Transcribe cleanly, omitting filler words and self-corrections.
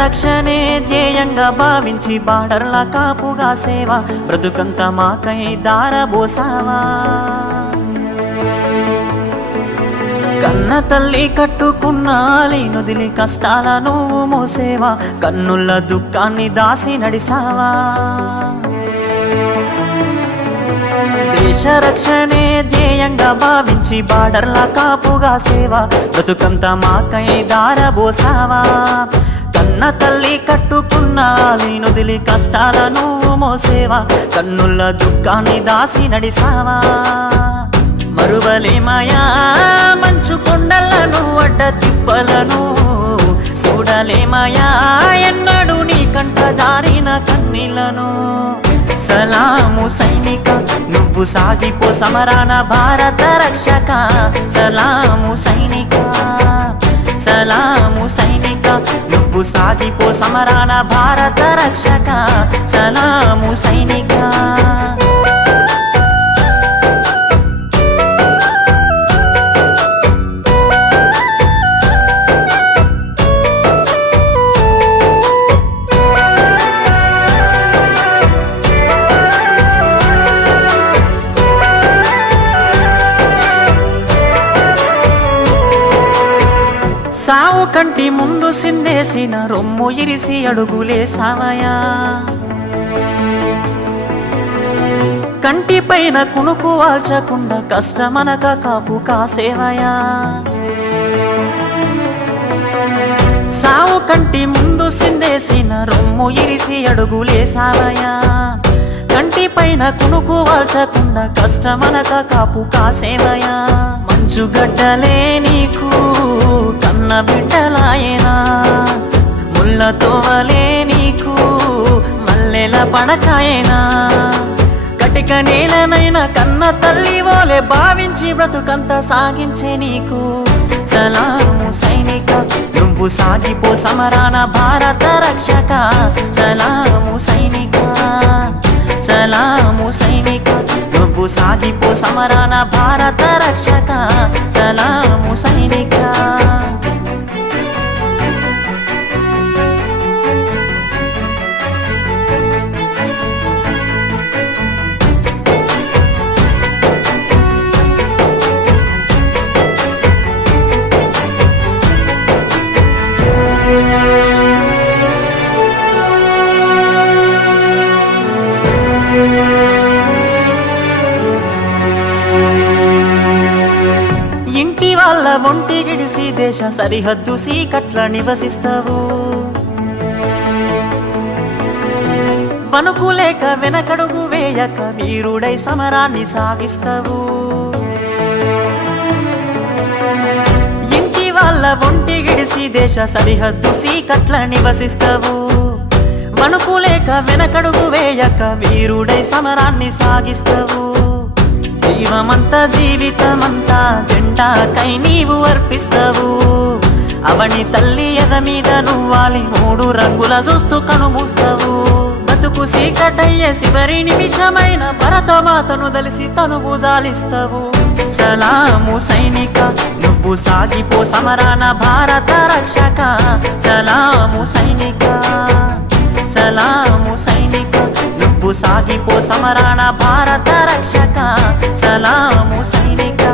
రక్షణే ధ్యేయంగా భావించి బార్డర్ల కాపుగా సేవ బ్రతుకంత మాకై దారబోసావా కన్న తల్లి కట్టుకున్న లేనుదిలి కష్టాల నువ్వు మోసేవా కన్నుల దుఃఖాన్ని దాసి నడిసావా దేశ రక్షణే ధ్యేయంగా భావించి బార్డర్ల కాపుగా సేవ బ్రతుకంత మాకై దారబోసావా కన్న తల్లి కట్టుకున్న లేనుదిలి కష్టాల నువ్వు మోసేవా కన్నుల దుఃఖాన్ని దాసి నడిసావా మరువలేమయా మంచు కొండలను అడ్డ తిప్పలను చూడలేమయా ఎన్నడూ నీ కంట జారిన కన్నీళ్లను సలాము సైనిక నువ్వు సాగిపో సమరాన భారత రక్షక సలాము సైనిక సలాము సైనిక నువ్వు సాగిపో సమరాన భారత రక్షక సలాము సైనిక సావు కంటి ముందు సిందేసిన రొమ్ము ఇరిసి అడుగులేసావయా కంటి పైన కునుకు వాల్చకుండా కష్టమనక కాపు కాసేవయా సావు కంటి ముందు సిందేసిన రొమ్ము ఇరిసి అడుగులేసావయా కంటి పైన కునుకు వాల్చకుండా కష్టమనక కాపు కాసేవయా మంచుగడ్డలే నీకు కన్న బిడ్డలాయనా ముళ్ళతో వలే నీకు మల్లెల పడకాయనా కటిక నేలనైనా కన్న తల్లి ఓలే భావించి బ్రతుకంత సాగించే నీకు సలాము సైనిక నువ్వు సాగిపో సమరాన భారత రక్షక సలాము సైనిక సలాము సైనిక నువ్వు సాగిపో సమరాన భారత రక్షక సలాము సైనిక ఇంటి వాళ్ళ ఒంటి గిడిసి దేశ సరిహద్దు సీకట్ల నివసిస్తావు వణుకులేక వెనకడుగు వేయక వీరుడై సమరాన్ని సాగిస్తావు ఇంటి వాళ్ళ ఒంటి గిడిసి దేశ సరిహద్దు సీకట్ల నివసిస్తావు వణుకులేక వెనకడుగు వేయక వీరుడై సమరాన్ని సాగిస్తావు జీవమంతా జీవితమంతా జెండాకై నీవు అర్పిస్తావు అవని తల్లి ఎద మీద నువ్వాలి మూడు రంగుల చూస్తూ కనుమూస్తావు బతుకు సీకటయ్యే చివరి నిమిషమైన భరతమాతను దలిసి తనువు జాలిస్తావు సలాము సైనిక నువ్వు సాగిపో సమరాన భారత రక్షక సలాము సైనిక సలాము సైనిక నువ్వు సాగిపో సమరాన భారత రక్షక సలాము సైనిక